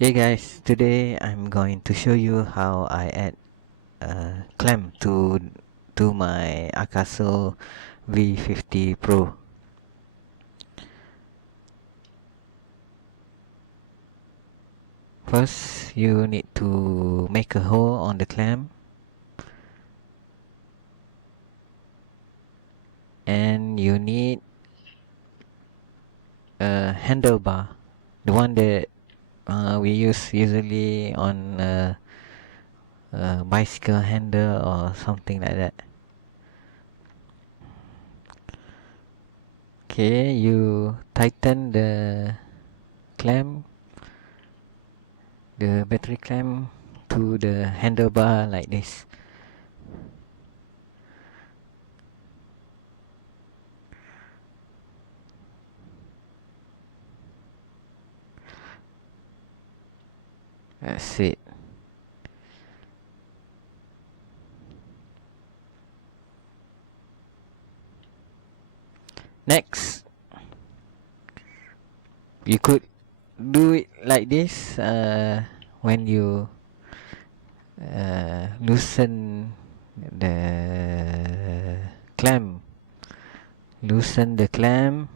Hey guys, today I'm going to show you how I add a clamp to my akaso v50 Pro. First, you need to make a hole on the clamp, and you need a handlebar, the one that we use usually on a bicycle handle or something like that. Okay, you tighten the clamp, the battery clamp, to the handlebar like this. That's it. Next, you could do it like this when you loosen the clamp. Loosen the clamp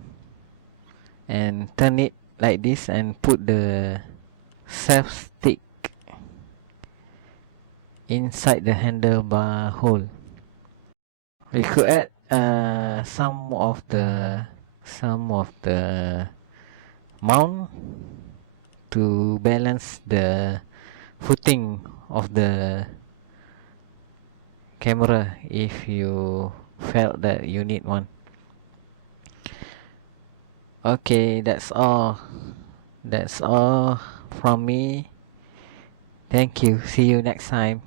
and turn it like this and put the self stick inside the handlebar hole. We could add some of the mount to balance the footing of the camera if you felt that you need one. Okay, that's all from me. Thank you. See you next time.